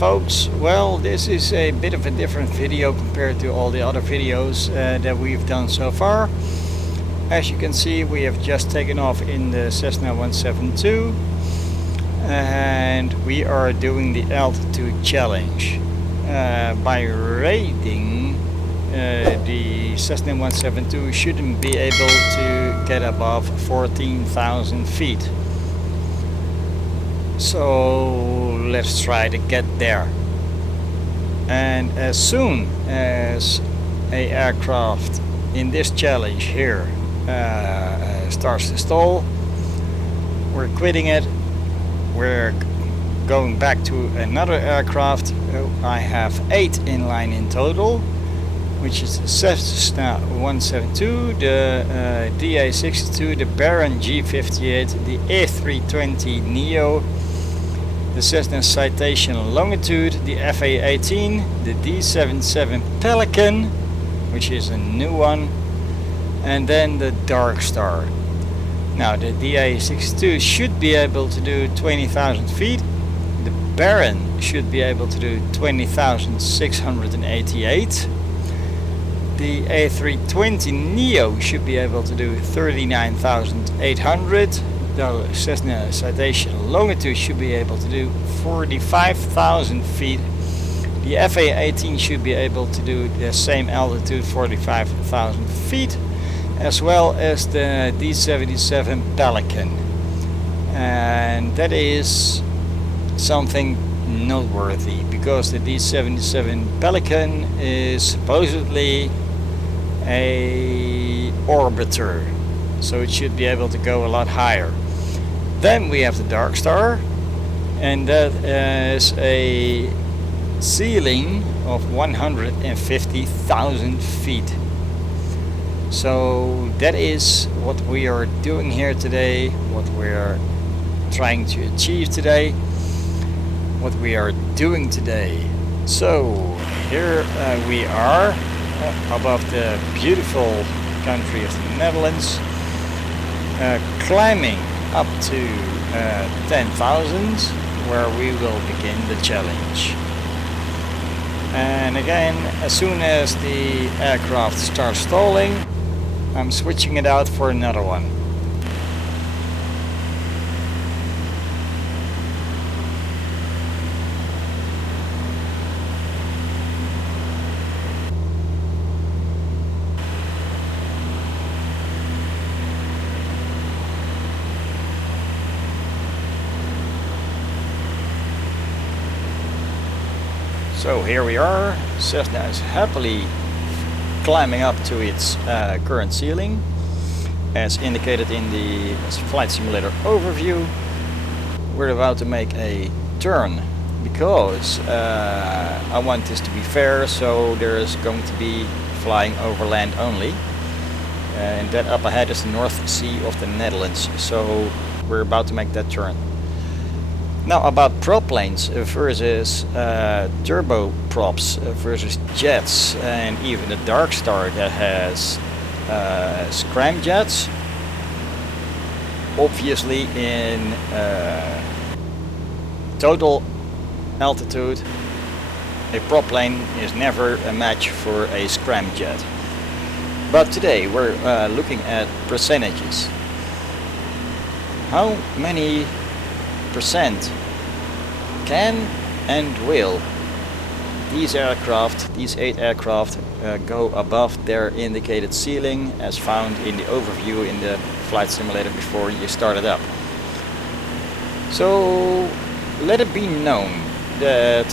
folks. Well, this is a bit of a different video compared to all the other videos that we've done so far. As you can see, we have just taken off in the Cessna 172 and we are doing the altitude challenge. By rating, the Cessna 172 shouldn't be able to get above 14,000 feet. So let's try to get there. And as soon as a aircraft in this challenge here starts to stall, we're quitting it. We're going back to another aircraft. I have 8 in line in total, which is the Cessna 172, the DA62, the Baron G58, the A320 Neo, the Cessna Citation Longitude, the A-18, the D77 Pelican, which is a new one, and then the Darkstar. Now the DA62 should be able to do 20,000 feet, the Baron should be able to do 20,688, the A320 Neo should be able to do 39,800, the Cessna Citation Longitude should be able to do 45,000 feet, the A-18 should be able to do the same altitude, 45,000 feet, as well as the D77 Pelican. And that is something noteworthy, because the D77 Pelican is supposedly a orbiter, so it should be able to go a lot higher. Then we have the Darkstar, and that is a ceiling of 150,000 feet. So that is what we are doing here today, what we are trying to achieve today, what we are doing today. So here we are above the beautiful country of the Netherlands, climbing up to 10,000, where we will begin the challenge. And again, as soon as the aircraft starts stalling, I'm switching it out for another one. So here we are. Cessna is happily climbing up to its current ceiling, as indicated in the flight simulator overview. We're about to make a turn, because I want this to be fair, so there is going to be flying over land only, and that up ahead is the North Sea of the Netherlands, so we're about to make that turn. Now about proplanes versus turboprops versus jets, and even the Darkstar that has scramjets. Obviously in total altitude, a proplane is never a match for a scramjet. But today we're looking at percentages. How many percent can and will these aircraft, these 8 aircraft, go above their indicated ceiling as found in the overview in the flight simulator before you started up? So let it be known that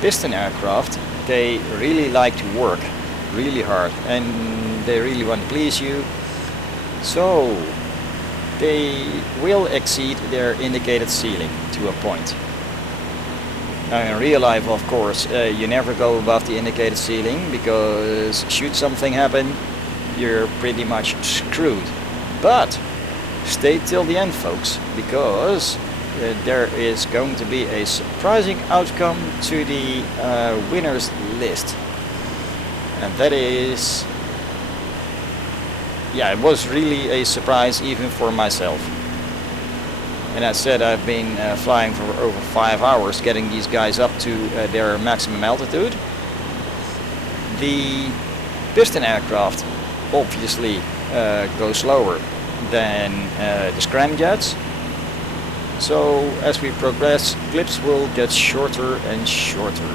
piston aircraft, they really like to work really hard and they really want to please you, so they will exceed their indicated ceiling to a point. Now in real life, of course, you never go above the indicated ceiling, because should something happen, you're pretty much screwed. But stay till the end, folks, because there is going to be a surprising outcome to the winners list. And that is, yeah, it was really a surprise even for myself. And as said, I've been flying for over 5 hours, getting these guys up to their maximum altitude. The piston aircraft obviously go slower than the scramjets. So as we progress, clips will get shorter and shorter.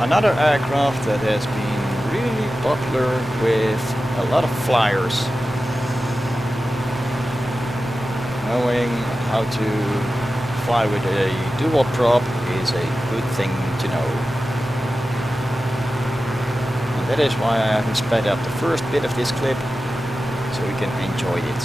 Another aircraft that has been really popular with a lot of flyers. Knowing how to fly with a dual prop is a good thing to know. And that is why I haven't sped up the first bit of this clip, so we can enjoy it.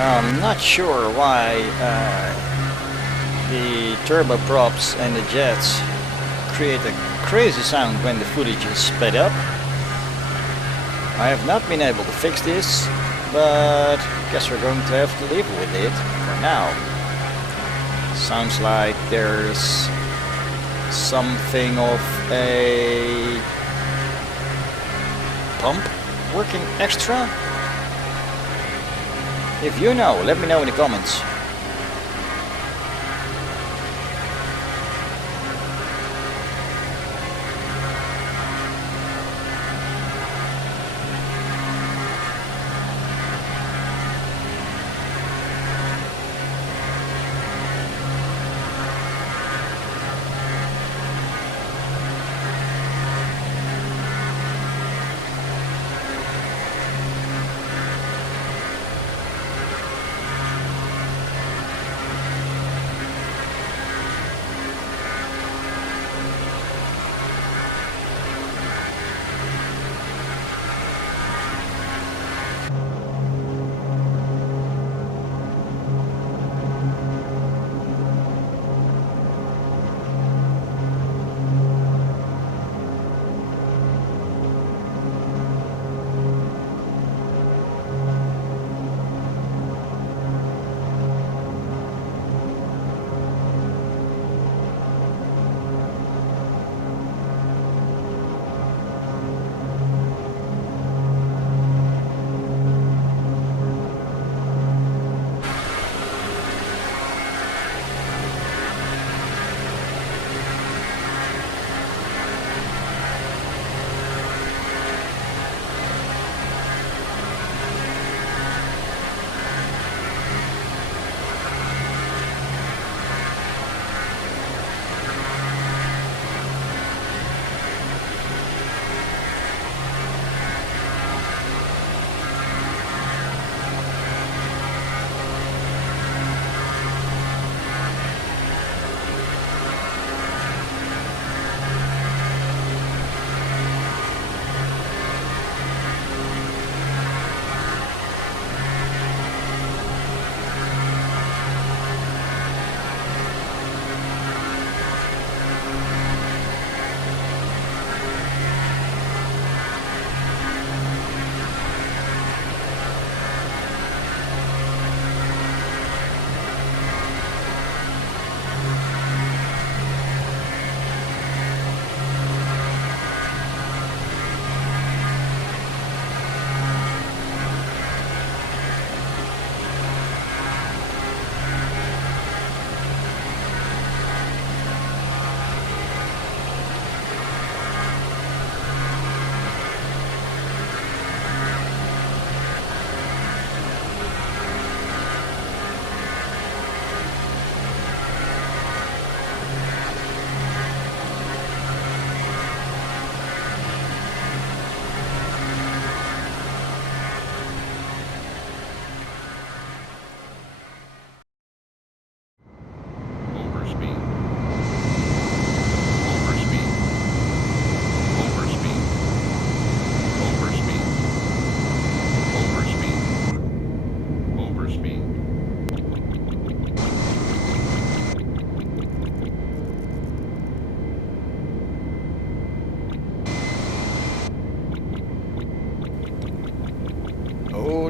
I'm not sure why the turboprops and the jets create a crazy sound when the footage is sped up. I have not been able to fix this, but I guess we're going to have to live with it for now. Sounds like there's something of a pump working extra. If you know, let me know in the comments.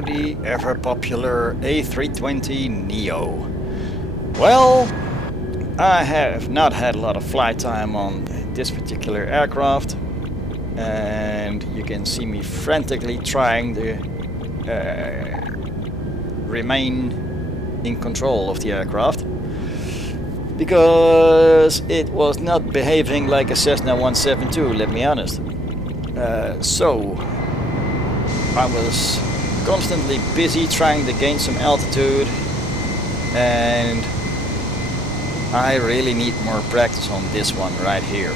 The ever popular A320 Neo. Well, I have not had a lot of flight time on this particular aircraft, and you can see me frantically trying to remain in control of the aircraft, because it was not behaving like a Cessna 172, let me honest. So I was constantly busy trying to gain some altitude, and I really need more practice on this one right here.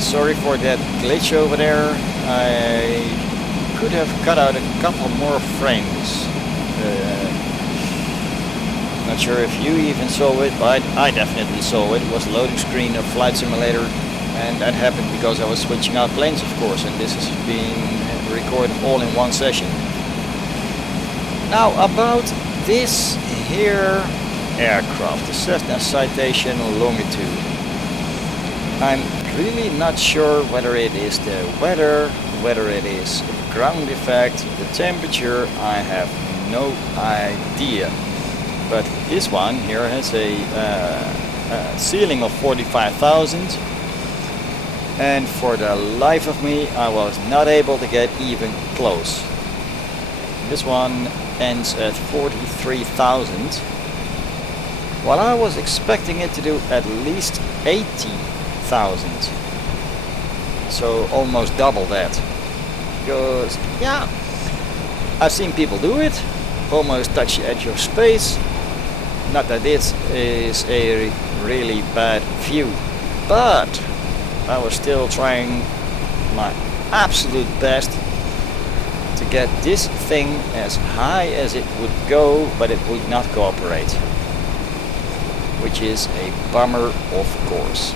Sorry for that glitch over there. I could have cut out a couple more frames. Not sure if you even saw it, but I definitely saw it. It was a loading screen of Flight Simulator, and that happened because I was switching out planes, of course, and this is being recorded all in one session. Now about this here aircraft, the Cessna Citation Longitude. I'm really not sure whether it is the weather, whether it is ground effect, the temperature, I have no idea. But this one here has a ceiling of 45,000, and for the life of me I was not able to get even close. This one ends at 43,000, while I was expecting it to do at least 80,000, so almost double that. Because yeah, I've seen people do it, almost touch the edge of space. Not that this is a really bad view, but I was still trying my absolute best to get this thing as high as it would go, but it would not cooperate, which is a bummer, of course.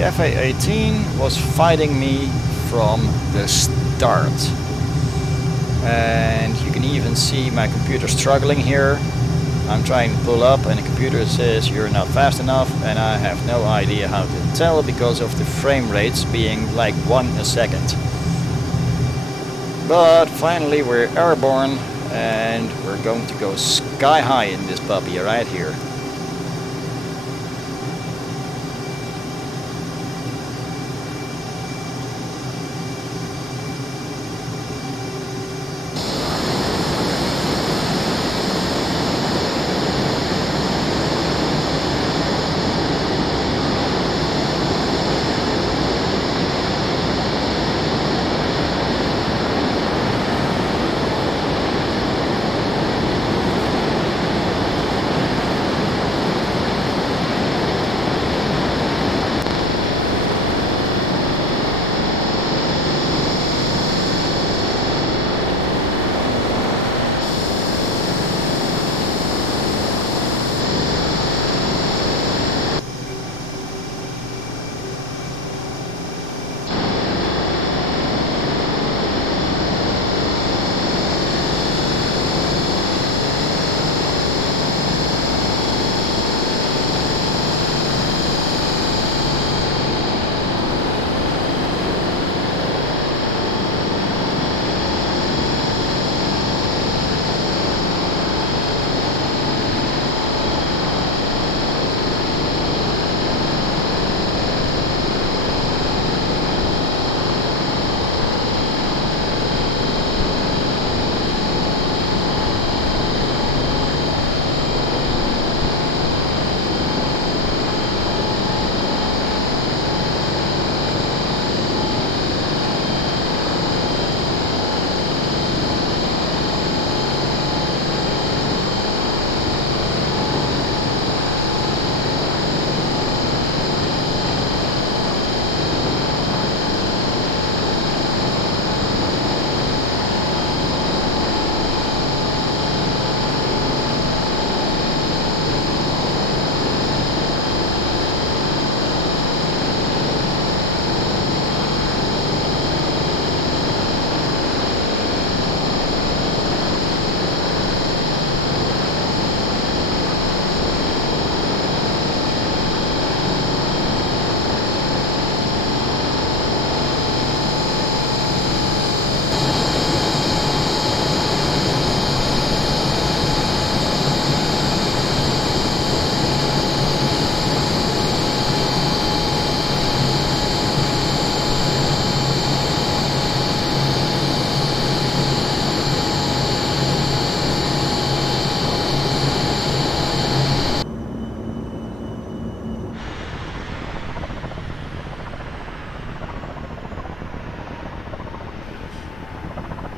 The A-18 was fighting me from the start, and you can even see my computer struggling here. I'm trying to pull up and the computer says you're not fast enough, and I have no idea how to tell because of the frame rates being like 1 a second. But finally we're airborne and we're going to go sky high in this puppy right here.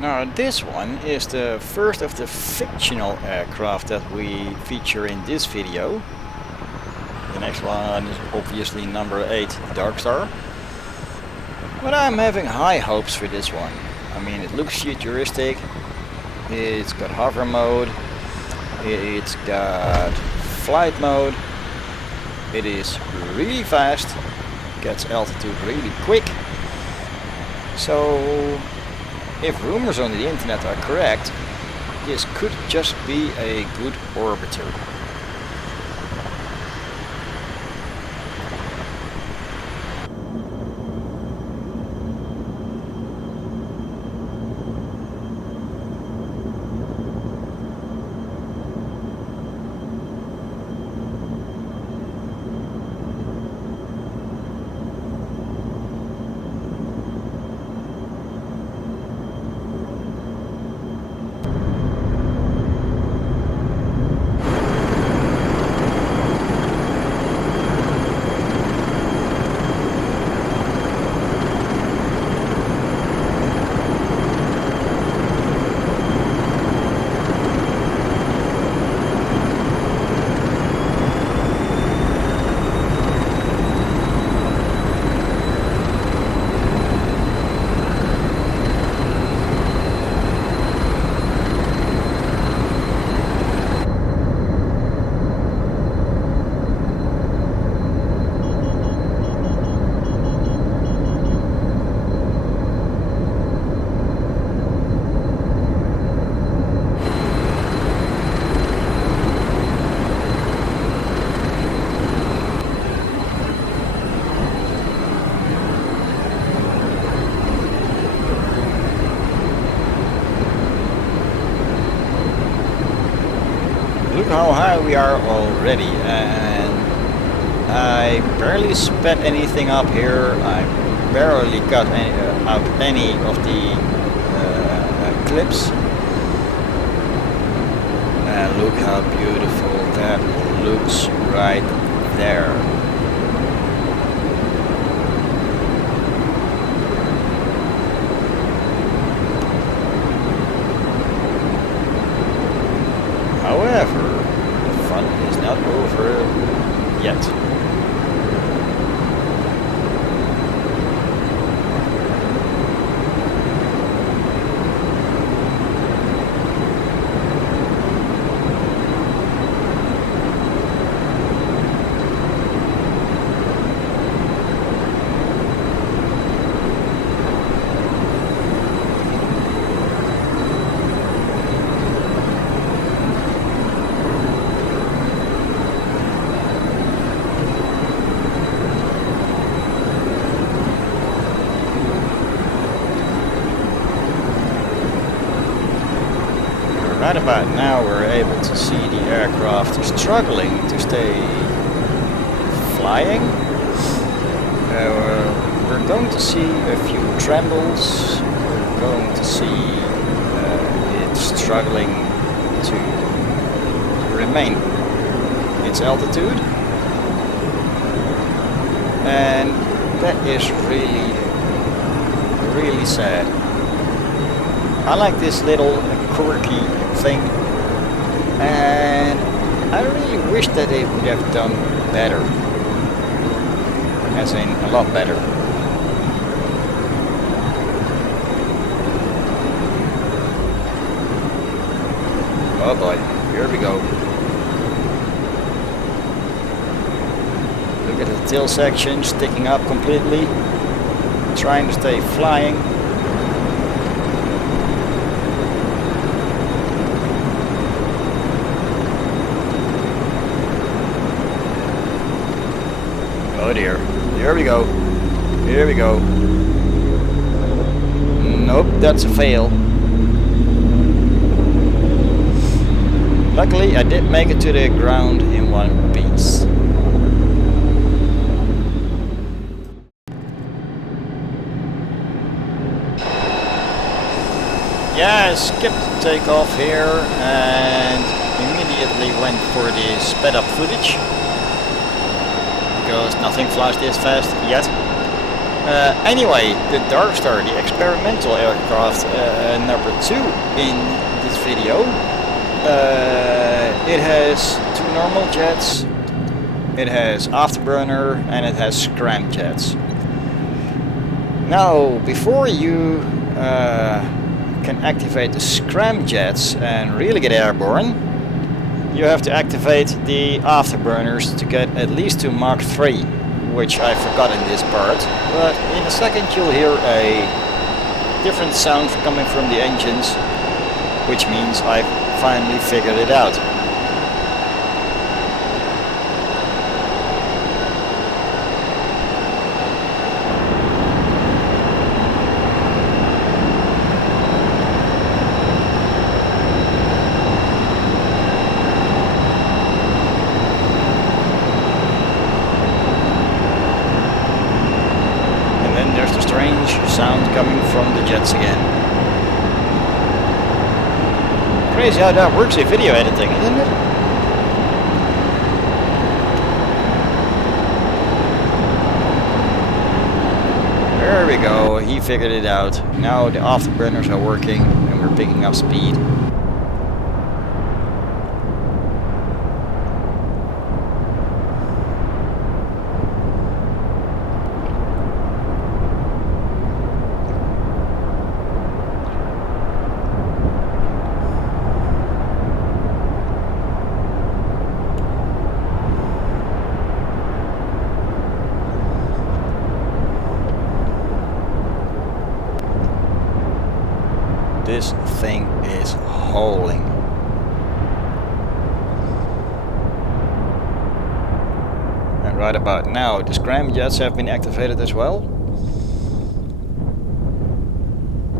Now this one is the first of the fictional aircraft that we feature in this video. The next one is obviously number 8, Darkstar. But I'm having high hopes for this one. I mean, it looks futuristic, it's got hover mode, it's got flight mode, it is really fast, gets altitude really quick. So if rumors on the internet are correct, this could just be a good orbiter. Look how high we are already, and I barely sped anything up here. I barely got out any of the clips. And look how beautiful that looks right there. However, the fun is not over yet. Right about now we're able to see the aircraft struggling to stay flying. We're going to see a few trembles. We're going to see it struggling to remain its altitude. And that is really sad. I like this little quirky thing, and I really wish that they would have done better, as in a lot better. Oh boy, here we go. Look at the tail section sticking up completely, trying to stay flying. Oh dear, here we go, here we go. Nope, that's a fail. Luckily I did make it to the ground in one piece. Yeah, I skipped the takeoff here and immediately went for the sped up footage. Because nothing flies this fast yet. Anyway, the Darkstar, the experimental aircraft number 2 in this video. It has 2 normal jets, it has afterburner, and it has scramjets. Now, before you can activate the scramjets and really get airborne, you have to activate the afterburners to get at least to Mach 3, which I forgot in this part, but in a second you'll hear a different sound coming from the engines, which means I've finally figured it out. Sound coming from the jets again. Crazy how that works in video editing, isn't it? There we go, he figured it out. Now the afterburners are working and we're picking up speed. This thing is hauling. And right about now the scramjets have been activated as well.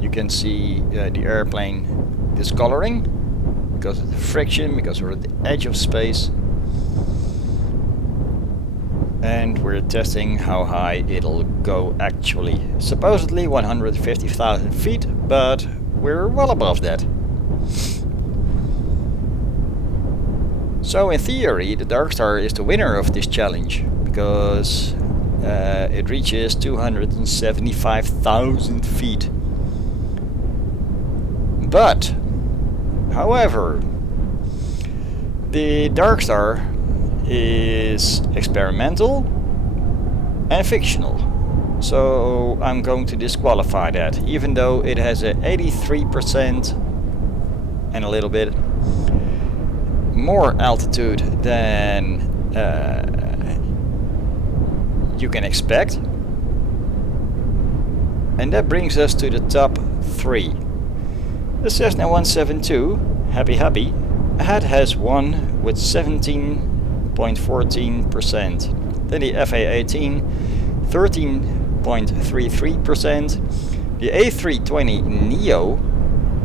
You can see the airplane discoloring because of the friction, because we're at the edge of space. And we're testing how high it'll go actually. Supposedly 150,000 feet, but we're well above that. So in theory the Darkstar is the winner of this challenge, because it reaches 275,000 feet. But, however, the Darkstar is experimental and fictional. So I'm going to disqualify that, even though it has a 83% and a little bit more altitude than you can expect. And that brings us to the top 3. The Cessna 172, happy ahead has one with 17.14%. Then the A-18, 13.33%, the A320 Neo,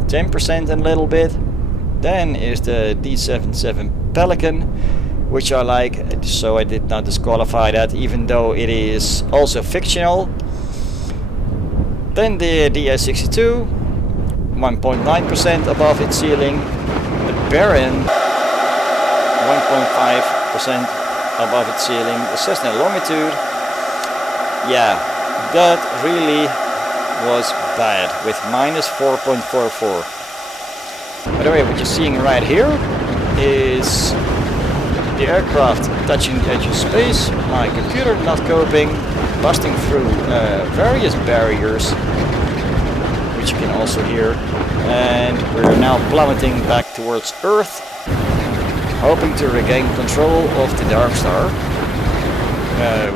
10% and a little bit. Then is the D77 Pelican, which I like, so I did not disqualify that, even though it is also fictional. Then the DA62, 1.9% above its ceiling. The Baron, 1.5% above its ceiling. The Cessna Longitude, yeah, that really was bad with -4.44. By the way, what you're seeing right here is the aircraft touching the edge of space, my computer not coping, busting through various barriers, which you can also hear, and we're now plummeting back towards Earth, hoping to regain control of the Darkstar,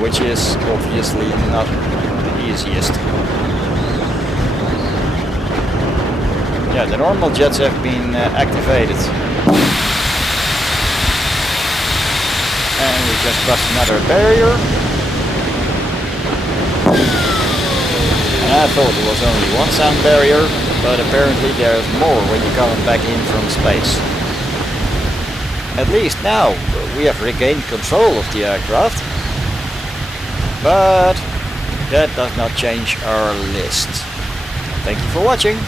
which is obviously not the easiest. Yeah, the normal jets have been activated. And we just crossed another barrier. And I thought it was only one sound barrier, but apparently there's more when you come back in from space. At least now we have regained control of the aircraft. But that does not change our list. Thank you for watching.